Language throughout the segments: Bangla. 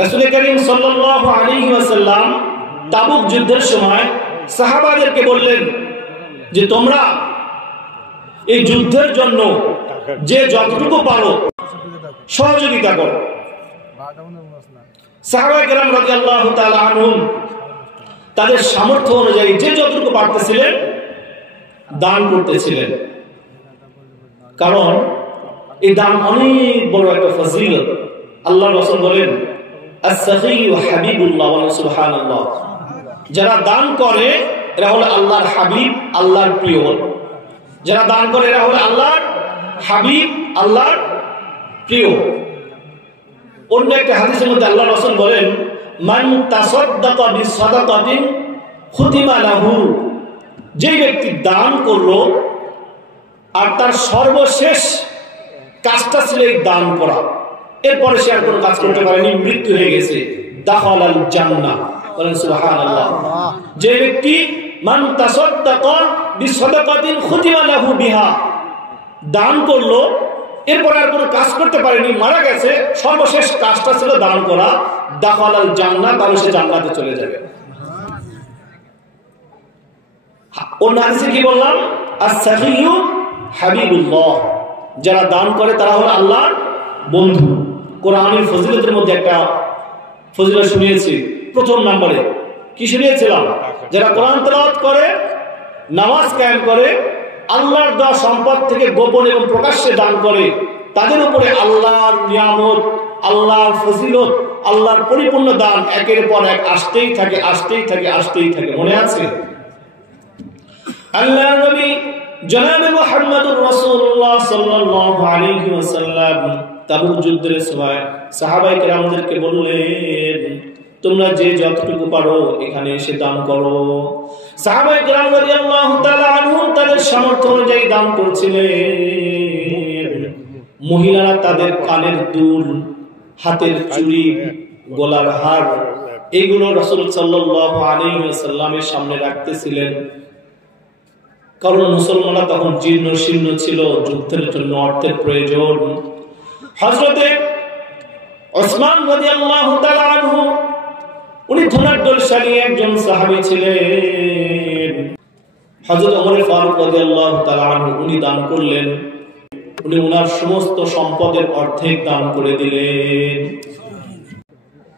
রাসূল করিম সাল্লাল্লাহু আলাইহি ওয়াসাল্লাম তাবুক যুদ্ধের সময় সাহাবাদেরকে বললেন যে তোমরা এই যুদ্ধের জন্য যে যতটুকু পারো সহযোগিতা করো। সাহাবায়ে কেরাম রাদিয়াল্লাহু তাআলা আনহুম তাদের সামর্থ্য অনুযায়ী যে যতটুকু পারতেছিলেন দান করতেছিলেন, কারণ এই দান অনেক বড় একটা ফজিলত। আল্লাহর রাসূল বলেন আস-সাখিয়্যু হাবিবুল্লাহ ওয়া সুবহানাল্লাহ, যারা দান করে এরা হলো আল্লাহর হাবিব, আল্লাহর প্রিয়। যারা দান করে এরা হলো আল্লাহর হাবিব, আল্লাহর প্রিয়। অন্য একটা হাদিসের মধ্যে আল্লাহর রাসূল বলেন মান তাসাদদাকা বিসাদাকাতিন খুতিমা লাহু, যে ব্যক্তি দান করলো আর তার সর্বশেষ কাজটা ছিল এই দান করা, এরপরে সে আর কোনো কাজ করতে পারেনি, মৃত্যু হয়ে গেছে, দাখালাল জান্নাহ। বলেন সুবহানাল্লাহ। যে ব্যক্তি মান তাসাদদাকা বিসাদাকাতিন খুতিমা লাহু বিহা, দান করলো এরপরে আর কোনো কাজ করতে পারেনি, মারা গেছে, সর্বশেষ কাজটা ছিল দান করা, দাখালাল জান্নাহ, তাহলে সে জান্নাতে চলে যাবে। অন্য হাদিসে কি বললাম? আস-সাখিয়্যু হাবিবুল্লাহ, যারা দান করে তারা হলো আল্লাহর বন্ধু। কোরআনের ফজিলতের মধ্যে একটা ফজিলত শুনিয়েছি প্রথম নম্বরে। কি শুনিয়েছিলাম? যারা কোরআন তেলাওয়াত করে, নামাজ কায়েম করে, আল্লাহর দেওয়া সম্পদ থেকে গোপন এবং প্রকাশ্যে দান করে, তাদের উপরে আল্লাহর নিয়ামত, আল্লাহর ফজিলত, আল্লাহর পরিপূর্ণ দান একের পর এক আসতেই থাকে, আসতেই থাকে, আসতেই থাকে। মনে আছে আল্লাহর নবী জনাবে মুহাম্মদুর রাসূলুল্লাহ সাল্লাল্লাহু আলাইহি ওয়াসাল্লাম তাবুক যুদ্ধের সময় সাহাবায়ে কেরামদেরকে বললেন তোমরা যে যতটুকু পারো এখানে এসে দান করো। সাহাবায়ে কেরাম রাদিয়াল্লাহু তাআলা আনহুম তাদের সামর্থ্য অনুযায়ী দান করছিলেন। মহিলারা তাদের কানের দুল, হাতের চুড়ি, গলার হার, এগুলো রাসূল সাল্লাল্লাহু আলাইহি ওয়াসাল্লামের সামনে রাখতেছিলেন, কারণ মুসলমানরা তখন জীর্ণ শীর্ণ ছিল, যুদ্ধের জন্য অর্থের প্রয়োজন। হযরতে ওসমান রাদিয়াল্লাহু তাআলা আনহু উনি ধনাঢ্যশালী একজন সাহাবী ছিলেন। হযরত ওমর ফারুক রাদিয়াল্লাহু তাআলা আনহু উনি দান করলেন, উনি ওনার সমস্ত সম্পদের অর্ধেক দান করে দিলেন।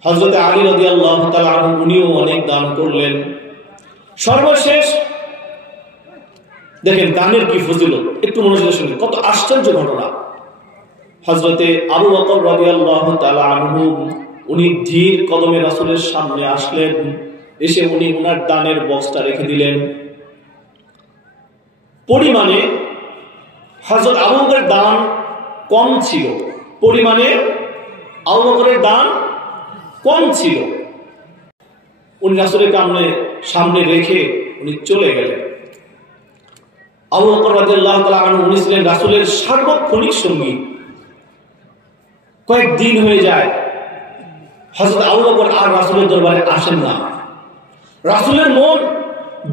হযরত আলী রাদিয়াল্লাহু তাআলা আনহু উনিও অনেক দান করলেন। সর্বশেষ দেখেন দানের কি ফজিলত, একটু মনোযোগ শুনুন, কত আশ্চর্য ঘটনা। হযরতে আবু বকর রাদিয়াল্লাহু তাআলা আনহু উনি ধীর কদমে রাসূলের সামনে আসলেন, এসে উনি ওনার দানের বক্সটা রেখে দিলেন। পরিমাণে হযরত আবু বকরের দান কম ছিল, পরিমাণে আবু বকরের দান কম ছিল। উনি রাসূলের সামনে রেখে উনি চলে গেলেন। আবু বকর রাদিয়াল্লাহু তাআলা আনহু উনি ছিলেন রাসূলের সার্বক্ষণিক সঙ্গী। কয়েকদিন হয়ে যায়, হযরত আবু বকর আর রাসূলের দরবারে আসেন না। রাসূলের মন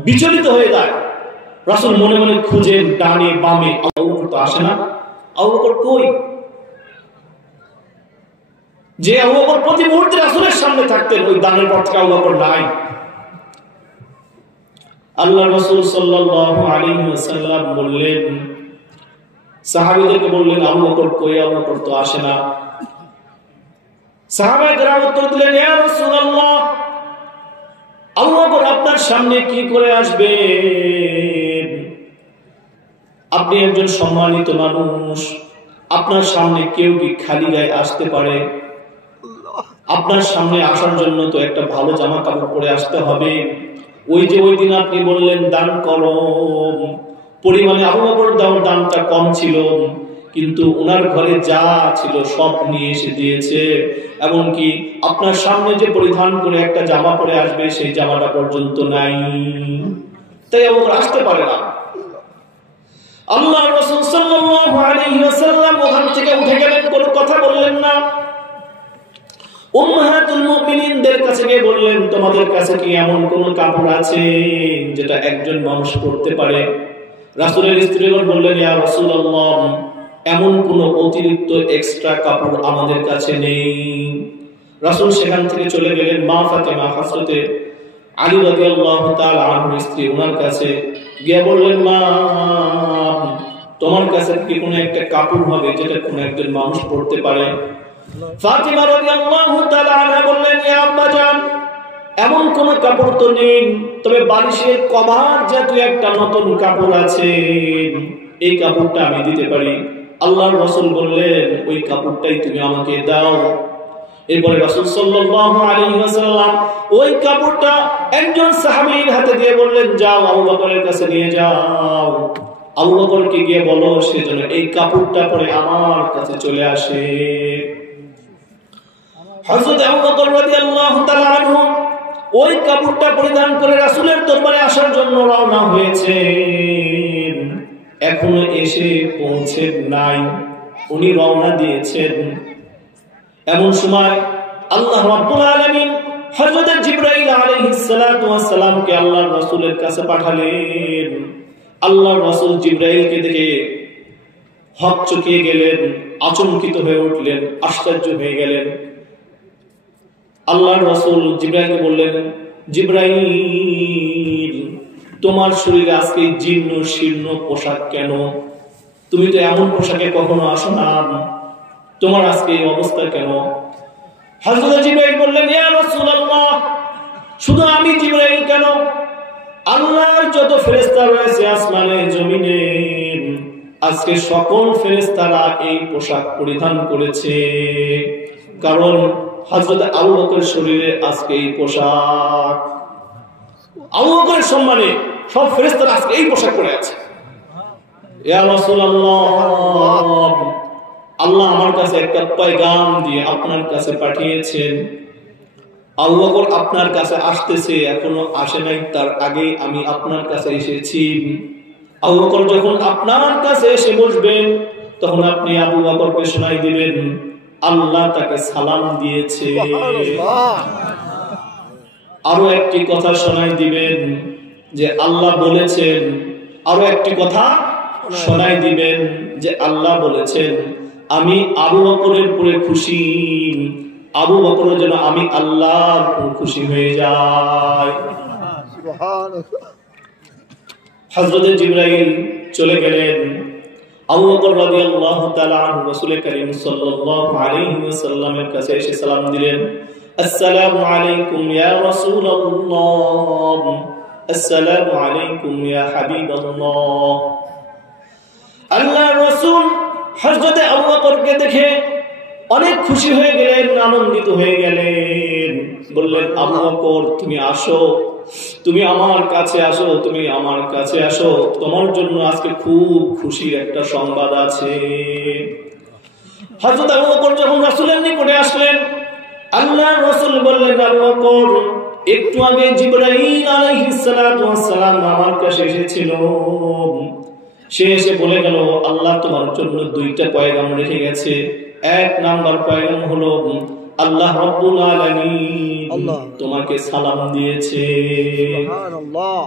বিচলিত হয়ে যায়। রাসূল মনে মনে খুঁজেন ডানে বামে, আবু বকর তো আসে না। আবু বকর কই? যে আবু বকর প্রতি মুহূর্তে রাসূলের সামনে থাকতেন, ওই দানের পর থেকে আবু বকর নাই। আল্লাহ রাসূল সাল্লাল্লাহু আলাইহি ওয়াসাল্লাম বললেন, সাহাবীদেরকে বললেন আবু বকর কই? আবু বকর তো আসে না। সাহাবায়ে কেরাম উত্তর দিলেন, ইয়া রাসূলুল্লাহ, আবু বকর আপনার সামনে কি করে আসবে? আপনি একজন সম্মানিত মানুষ, আপনার সামনে কেউ কি খালি গায়ে আসতে পারে? আপনার সামনে আসার জন্য তো একটা ভালো জামা কাপড় পরে আসতে হবে। ওই দিন আপনি বললেন দান করো, পরিমাণে আবু বকর দানটা কম ছিল, কিন্তু ওনার ঘরে যা ছিল সব নিয়ে এসে দিয়েছে, এমনকি আপনার সামনে যে পরিধান করে একটা জামা পরে আসবে সেই জামাটা পর্যন্ত নাই, তাই আবু বকর আসতে পারে না। আল্লাহর রাসূল সাল্লাল্লাহু আলাইহি ওয়াসাল্লাম ওখান থেকে উঠে গেলেন, কোনো কথা বললেন না। উম্মাহাতুল মুমিনিনদের কাছে গিয়ে বললেন, তোমাদের কাছে কি এমন কোন কাপড় আছে যেটা একজন মানুষ পরতে পারে? রাসূলের স্ত্রীগণ বললেন, ইয়া রাসূলুল্লাহ, এমন কোন অতিরিক্ত এক্সট্রা কাপড় আমাদের কাছে নেই। রাসূল সেখান থেকে চলে গেলেন মা ফাতেমা হযরতে আলী রাদিয়াল্লাহু তাআলা আনহুর স্ত্রী ওনার কাছে গিয়ে বললেন, মা তোমার কাছে কি কোনো একটা কাপড় হবে যেটা কোনো একজন মানুষ পরতে পারে? ফাতিমা রাদিয়াল্লাহু তাআলা আনহা বললেন, ইয়া আব্বাজান, এমন কোন কাপড় তো নেই, তবে বালিশের কভার জাতীয় একটা নতুন কাপড় আছে, এই কাপড়টা আমি দিতে পারি। আল্লাহর রাসূল বললেন, ওই কাপড়টাই তুমি আমাকে দাও। এরপরে রাসূল সাল্লাল্লাহু আলাইহি ওয়াসাল্লাম ওই কাপড়টা একজন সাহাবীর হাতে দিয়ে বললেন, যাও আবু বকরের কাছে নিয়ে যাও। আবু বকরকে গিয়ে বলো সে যেন এই কাপড়টা পরে আমার কাছে চলে আসে। হযরত আবু বকর রাদিয়াল্লাহু তাআলা আনহু ওই কাপড়টা পরিধান করে রাসূলের দরবারে আসার জন্য রওনা হয়েছেন। এখনো এসে পৌঁছেন নাই, উনি রওনা দিয়েছেন। এমন সময় আল্লাহ রাব্বুল আলামিন হযরত জিবরাইল আলাইহিস সালাতু ওয়াস সালামকে আল্লাহর রাসূলের কাছে পাঠালেন। আল্লাহর রাসূল জিবরাইলকে দেখে হকচকিয়ে গেলেন, আচমকিত হয়ে উঠলেন, আশ্চর্য হয়ে গেলেন। আল্লাহর রাসূল জিবরাইলকে বললেন, জিবরাইল, তোমার শরীরে আজকে জীর্ণ শীর্ণ পোশাক কেন? তুমি তো এমন পোশাকে কখনো আসো না, তোমার আজকে এই অবস্থা কেন? হযরত জিবরাইল বললেন, ইয়া রাসূলুল্লাহ, শুধু আমি জিবরাইল কেন, আল্লাহর যত ফেরেশতা রয়েছে আসমানে জমিনে, আজকে সকল ফেরেশতারা এই পোশাক পরিধান করেছে, কারণ হযরত আবু বকরের শরীরে আজকে এই পোশাক। আবু বকরের সম্মানে সব ফেরেশতারা আজকে এই পোশাক পরে আছে। ইয়া রাসূলুল্লাহ, আল্লাহ আমার কাছে একটা পয়গাম দিয়ে আপনার কাছে পাঠিয়েছেন। আবু বকর আপনার কাছে আসতেছে, এখনো আসে নাই, তার আগে আমি আপনার কাছে এসেছি। আবু বকর যখন আপনার কাছে এসে বসবেন, তখন আপনি আবু বকরকে শোনাই দিবেন আল্লাহ তাকে সালাম দিয়েছে। আরো একটি কথা শোনাই দিবেন যে আল্লাহ বলেছেন, আরো একটি কথা শোনাই দিবেন যে আল্লাহ বলেছেন, আমি আবু বকরের উপরে খুশি, আবু বকরের জন্য আমি আল্লাহর উপর খুশি হয়ে যাই। হযরত জিবরাইল চলে গেলেন। আবু বকর রাদিয়াল্লাহু তাআলা আনহু রাসূল করিম সাল্লাল্লাহু আলাইহি ওয়াসাল্লামের কাছে এসে সালাম দিলেন, আসসালামু আলাইকুম ইয়া রাসূলুল্লাহ, আসসালামু আলাইকুম ইয়া হাবিবাল্লাহ। আল্লাহর রাসূল হযরত আবু বকরকে দেখে অনেক খুশি হয়ে গেলেন, আনন্দিত হয়ে গেলেন। বললেন, আবু বকর তুমি আসো, তুমি আমার কাছে আসো, তুমি আমার কাছে আসো, তোমার জন্য আজকে খুব খুশির একটা সংবাদ আছে। হযরত আবু বকর যখন রাসূলের নিকটে আসলেন, আল্লাহর রাসূল বললেন, আবু বকর, একটু আগে জিবরাইল আলাইহিস সালাতু ওয়াস সালাম আমার কাছে এসেছিল, সে এসে বলে গেল আল্লাহ তোমার জন্য দুইটা পয়গাম রেখে গেছে। এক নাম্বার পয়গাম হলো আল্লাহ রাব্বুল আলামিন তোমাকে সালাম দিয়েছে। সুবহানাল্লাহ।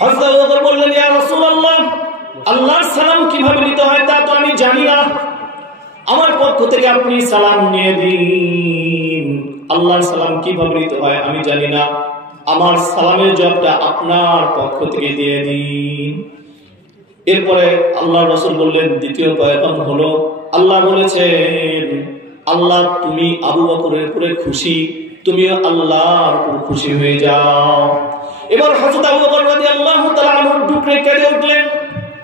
হযরত আবু বকর বললেন, ইয়া রাসূলুল্লাহ, আল্লাহর সালাম কিভাবে নিতে হয় তা তো আমি জানি না, আমার পক্ষ থেকে আপনি সালাম নিয়ে দিন। আল্লাহর সালাম কিভাবে নিতে হয় আমি জানি না, আমার সালামের জবাবটা আপনার পক্ষ থেকে দিয়ে দিন। এরপরে আল্লাহর রাসূল বললেন, দ্বিতীয় পয়গাম হলো আল্লাহ বলেছেন, আল্লাহ তুমি আবু বকরের উপরে খুশি, তুমিও আল্লাহর উপর খুশি হয়ে যাও। এবার হযরত আবু বকর রাদিয়াল্লাহু তাআলা আনহু ডুকরে কেঁদে উঠলেন,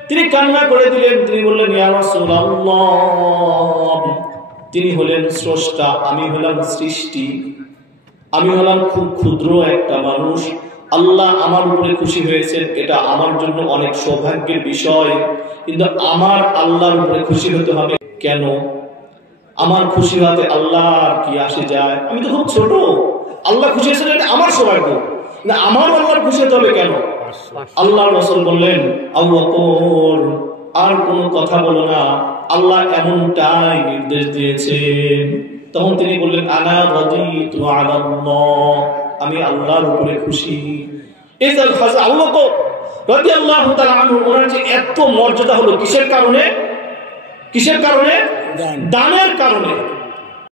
তিনি কান্না করে দিলেন। তিনি বললেন, ইয়া রাসূলুল্লাহ, তিনি হলেন স্রষ্টা, আমি হলাম সৃষ্টি, আমি হলাম খুব ক্ষুদ্র একটা মানুষ, আল্লাহ আমার উপরে খুশি হয়েছেন, এটা আমার জন্য অনেক সৌভাগ্যের বিষয়, কিন্তু আমার আল্লাহর উপরে খুশি হতে হবে কেন? আমার খুশি হতে আল্লাহর কি আসে যায়? আমি তো খুব ছোট, আল্লাহ খুশি হয়েছেন এটা আমার সৌভাগ্য, না আমার আল্লাহর খুশি হতে হবে কেন? আল্লাহর রাসূল বললেন, আবু বকর আর কোনো কথা বলো না, আল্লাহ এমনটাই নির্দেশ দিয়েছেন। তখন তিনি বললেন, আনা রাদিতু আলাল্লাহ, আমি আল্লাহর উপরে খুশি। এই যে হযরত আবু বকর রাদিয়াল্লাহু তাআলা আনহু, ওনার যে এত মর্যাদা হলো কিসের কারণে? কিসের কারণে? দানের কারণে।